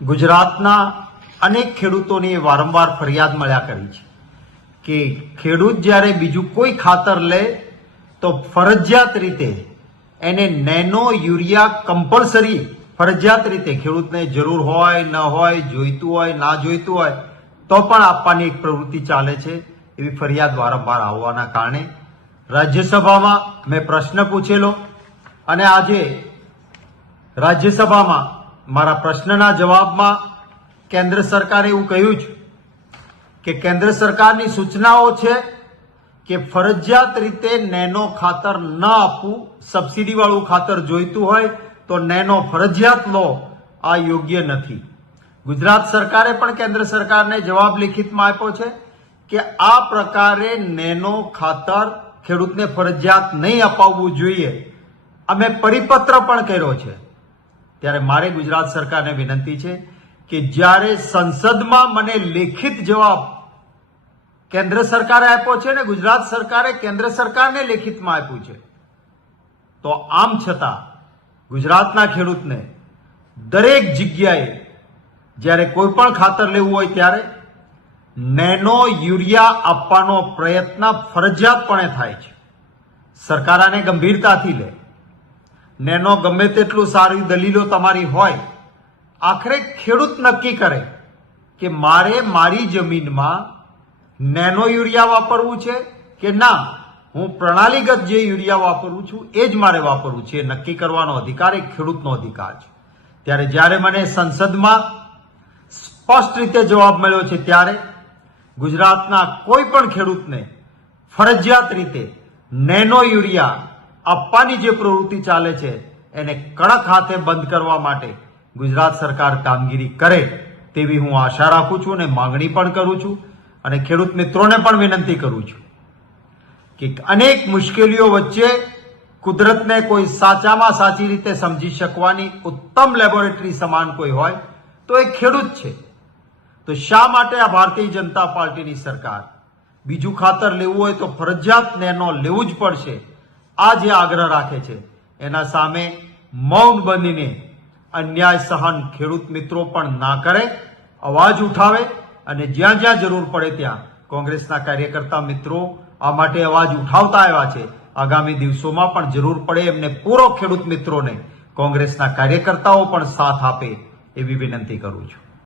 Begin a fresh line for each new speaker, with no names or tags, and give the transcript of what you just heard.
ગુજરાતના અનેક ખેડૂતોની વારંવાર ફરિયાદ મળ્યા કરી છે કે ખેડૂત જ્યારે બીજું કોઈ ખાતર લે, તો ફરજિયાત રીતે એને નેનો યુરિયા કમ્પલસરી ફરજિયાત રીતે ખેડૂતને જરૂર હોય, ન હોય, જોઈતું હોય, ના જોઈતું હોય, તો પણ આપવાની એક પ્રવૃત્તિ ચાલે છે એવી ફરિયાદ વારંવાર આવવાના કારણે રાજ્યસભામાં મેં પ્રશ્ન પૂછેલો અને આજે રાજ્યસભામાં મારા પ્રશ્નના જવાબમાં કેન્દ્ર સરકારે એવું કહ્યું છે કે કેન્દ્ર સરકારની સૂચનાઓ છે કે ફરજિયાત રીતે નેનો ખાતર ન આપવું, સબસિડીવાળું ખાતર જોઈતું હોય તો નેનો ફરજિયાત લો, આ યોગ્ય નથી. ગુજરાત સરકારે પણ કેન્દ્ર સરકારને જવાબ લેખિતમાં આપ્યો છે કે આ પ્રકારે નેનો ખાતર ખેડૂતને ફરજિયાત નહીં અપાવવું જોઈએ. અમે પરિપત્ર પણ કર્યો છે. ત્યારે મારે ગુજરાત સરકારને વિનંતી છે કે જ્યારે સંસદમાં મને લેખિત જવાબ કેન્દ્ર સરકારે આપ્યો છે ને ગુજરાત સરકારે કેન્દ્ર સરકારને લેખિતમાં આપ્યું છે, તો આમ છતાં ગુજરાતના ખેડૂતને દરેક જગ્યાએ જ્યારે કોઈ પણ ખાતર લેવું હોય ત્યારે નેનો યુરિયા આપવાનો પ્રયત્ન ફરજિયાતપણે થાય છે. સરકાર આને ગંભીરતાથી લે. નેનો ગમે તેટલું સારી દલીલો તમારી હોય, આખરે ખેડૂત નક્કી કરે કે મારે મારી જમીનમાં નેનો યુરિયા વાપરવું છે કે ના? હું પ્રણાલીગત જે યુરિયા વાપરું છું, એ જ મારે વાપરવું છે. નક્કી કરવાનો અધિકાર એ ખેડૂતનો અધિકાર છે. ત્યારે જ્યારે મને સંસદમાં સ્પષ્ટ રીતે જવાબ મળ્યો છે, ત્યારે ગુજરાતના કોઈ પણ ખેડૂતને ફરજિયાત રીતે નેનો યુરિયા આપવાની જે પ્રવૃત્તિ ચાલે છે, એને કડક હાથે બંધ કરવા માટે ગુજરાત સરકાર કામગીરી કરે તેવી હું આશા રાખું છું અને માંગણી પણ કરું છું અને ખેડૂત મિત્રોને પણ વિનંતી કરું છું કે અનેક મુશ્કેલીઓ વચ્ચે કુદરતને કોઈ સાચામાં સાચી રીતે સમજી શકવાની ઉત્તમ લેબોરેટરી સમાન કોઈ હોય તો એ ખેડૂત છે. તો શા માટે આ ભારતીય જનતા પાર્ટીની સરકાર? બીજું ખાતર લેવું હોય તો ફરજિયાત નેનો લેવું જ પડશે. આ જે આગ્રહ રાખે છે, એના સામે મૌન બનીને અન્યાય સહન ખેડૂત મિત્રો પણ ના કરે, અવાજ ઉઠાવે અને જ્યાં જ્યાં જરૂર પડે ત્યાં કોંગ્રેસના કાર્યકર્તા મિત્રો આ માટે અવાજ ઉઠાવતા આવ્યા છે. આગામી દિવસોમાં પણ જરૂર પડે એમને પૂરો ખેડૂત મિત્રોને કોંગ્રેસના કાર્યકર્તાઓ પણ સાથ આપે એવી વિનંતી કરું છું.